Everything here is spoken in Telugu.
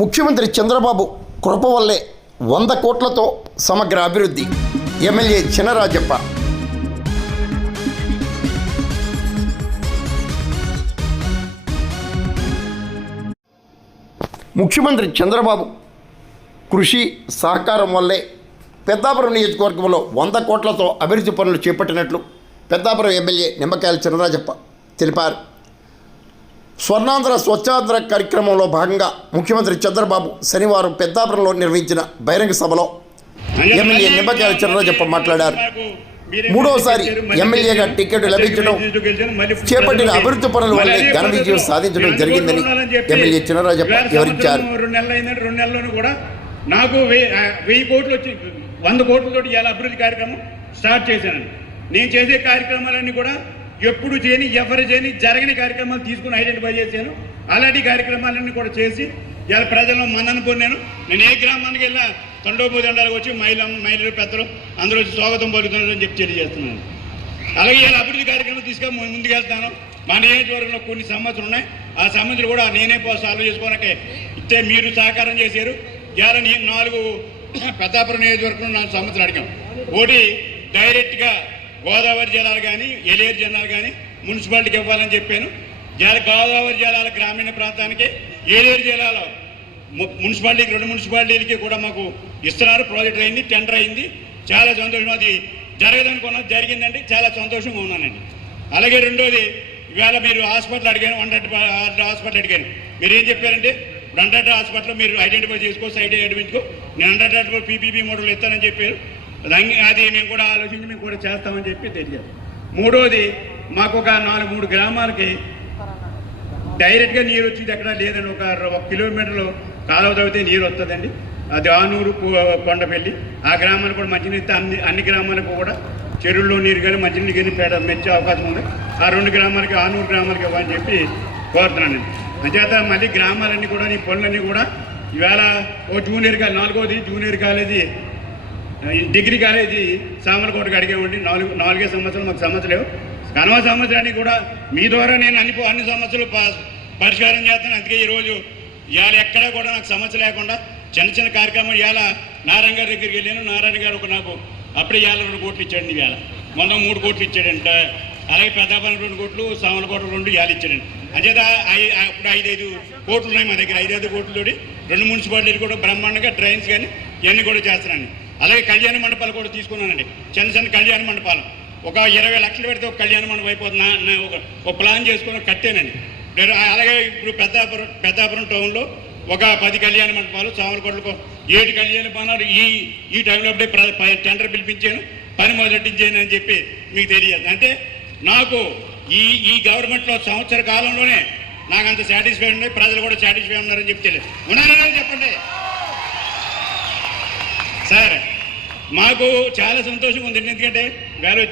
ముఖ్యమంత్రి చంద్రబాబు కృప వల్లే 100 కోట్లతో సమగ్ర అభివృద్ధి. ఎమ్మెల్యే చినరాజప్ప. ముఖ్యమంత్రి చంద్రబాబు కృషి సహకారం వల్లే పెద్దాపురం నియోజకవర్గంలో 100 కోట్లతో అభివృద్ధి పనులు చేపట్టినట్లు పెద్దాపురం ఎమ్మెల్యే నిమ్మకాయల చినరాజప్ప తెలిపారు. స్వర్ణాంధ్ర స్వచ్ఛాంధ్ర కార్యక్రమంలో భాగంగా ముఖ్యమంత్రి చంద్రబాబు శనివారం పెద్దాపురంలో నిర్వహించిన బహిరంగ సభలో ఎమ్మెల్యే నిమ్మకాయల చినరాజప్ప మాట్లాడారు. మూడోసారి ఎమ్మెల్యేగా టికెట్ లభించడం, చేపట్టిన అభివృద్ధి పనుల వల్లే ఘన విజయం సాధించడం జరిగిందని ఎమ్మెల్యే చినరాజప్ప వివరించారు. 2 నెలల్లోనూ కూడా నాకు 1000 కోట్లు వచ్చి 100 కోట్లతో ఇవాళ అభివృద్ధి కార్యక్రమం స్టార్ట్ చేశాను. నేను చేసే కార్యక్రమాలన్నీ కూడా ఎప్పుడు చేయని, ఎవరు చేయని, జరగని కార్యక్రమాలు తీసుకుని ఐడెంటిఫై చేశాను. అలాంటి కార్యక్రమాలన్నీ కూడా చేసి ఇవాళ ప్రజలను మన్నను పొందాను. నేను ఏ గ్రామానికి వెళ్ళినా తండోపూదండాలకు వచ్చి మహిళలు పెద్దలు అందరూ వచ్చి స్వాగతం పలుకుతున్నారని చెప్పి తెలియజేస్తున్నాను. అలాగే ఇవాళ అభివృద్ధి కార్యక్రమం తీసుకొని ముందుకెళ్తాను. మా నియోజకవర్గంలో కొన్ని సమస్యలు ఉన్నాయి. ఆ సమస్యలు కూడా నేనే సాల్వ్ చేసుకోవడానికి ఇస్తే మీరు సహకారం చేశారు. ఇవాళ నేను 4 పెద్దాపురం నియోజకవర్గంలో 4 సమస్యలు అడిగాం. ఒకటి డైరెక్ట్గా గోదావరి జలాలు కానీ, ఏలేరు జలాలు కానీ మున్సిపాలిటీకి ఇవ్వాలని చెప్పాను. గోదావరి జలాల గ్రామీణ ప్రాంతానికి, ఏలేరు జలాలు మున్సిపాలిటీకి 2 మున్సిపాలిటీలకి కూడా మాకు ఇస్తున్నారు. ప్రాజెక్ట్ అయింది, టెండర్ అయింది. చాలా సంతోషం. అది జరగదనుకున్నది జరిగిందండి. చాలా సంతోషంగా ఉన్నానండి. అలాగే రెండోది, ఇవాళ మీరు హాస్పిటల్ అడిగాను, 100 హాస్పిటల్ అడిగాను. మీరు ఏం చెప్పారంటే 100 హాస్పిటల్ మీరు ఐడెంటిఫై చేసుకో, సైట్ ఐడెంటిఫించుకో, నేను 100 పీపీపీ మోడల్ ఇస్తానని చెప్పారు. అది మేము కూడా ఆలోచించి మేము కూడా చేస్తామని చెప్పి తెలియదు. మూడోది, మాకు ఒక 3 గ్రామాలకి డైరెక్ట్గా నీరు వచ్చేది ఎక్కడ లేదండి. ఒక 1 కిలోమీటర్లు కాలువ తవ్వితే నీరు వస్తుందండి. అది ఆనూరు, కొండపల్లి. ఆ గ్రామాలకు కూడా మంచినీరు, అన్ని గ్రామాలకు కూడా చెరువుల్లో నీరు కానీ మంచినీరు కానీ మెచ్చే అవకాశం ఉంది. ఆ 2 గ్రామాలకి, ఆనూరు గ్రామాలకి ఇవ్వాలని చెప్పి కోరుతున్నానండి. అంచేత మళ్ళీ గ్రామాలన్నీ కూడా ఈ పనులన్నీ కూడా ఇవాళ జూనియర్ కాలేజ్, 4వది జూనియర్ కాలేజీ, డిగ్రీ కాలేజీ సామర్లకోటకి అడిగామండి. 4 సంవత్సరాలు మాకు సమస్య లేవు. కనవ సమస్యలన్నీ కూడా మీ ద్వారా నేను అన్ని సమస్యలు పరిష్కారం చేస్తాను. అందుకే ఈరోజు ఇవాళ ఎక్కడా కూడా నాకు సమస్య లేకుండా చిన్న కార్యక్రమం ఇవాళ నారాయణ గారి దగ్గరికి వెళ్ళాను. నారాయణ గారు నాకు అప్పుడే ఇవాళ 2 కోట్లు ఇచ్చాడండి. ఇవాళ మొన్న 3 కోట్లు ఇచ్చాడంట. అలాగే పెద్దాపురం 2 కోట్లు, సామర్లకోట 2 ఇవాళ ఇచ్చాడండి. అంచేత ఇప్పుడు 5 కోట్లు ఉన్నాయి మా దగ్గర. 5 కోట్లతోటి 2 మున్సిపాలిటీలు కూడా బ్రహ్మాండంగా డ్రైన్స్ కానీ ఇవన్నీ కూడా చేస్తున్నాను. అలాగే కళ్యాణ మండపాలు కూడా తీసుకున్నానండి. చిన్న కళ్యాణ మండపాలు ఒక 20 లక్షలు పెడితే ఒక కళ్యాణ మండపం అయిపోతుంది. ఒక ప్లాన్ చేసుకుని కట్టానండి. అలాగే ఇప్పుడు పెద్దాపురం టౌన్లో ఒక 10 కళ్యాణ మండపాలు, సామర్లకోటలకు 7 కళ్యాణ మండపాలు ఈ టైంలో అప్పుడే టెండర్ పిలిపించాను, పని మొదలెట్టించాను అని చెప్పి మీకు తెలియదు. అంటే నాకు ఈ గవర్నమెంట్లో సంవత్సర కాలంలోనే నాకు అంత సాటిస్ఫై ఉన్నాయి, ప్రజలు కూడా సాటిస్ఫై ఉన్నారని చెప్పి తెలియదు. ఉన్నారని చెప్పండి సార్. మాకు చాలా సంతోషంగా ఉంది. ఎందుకంటే గారు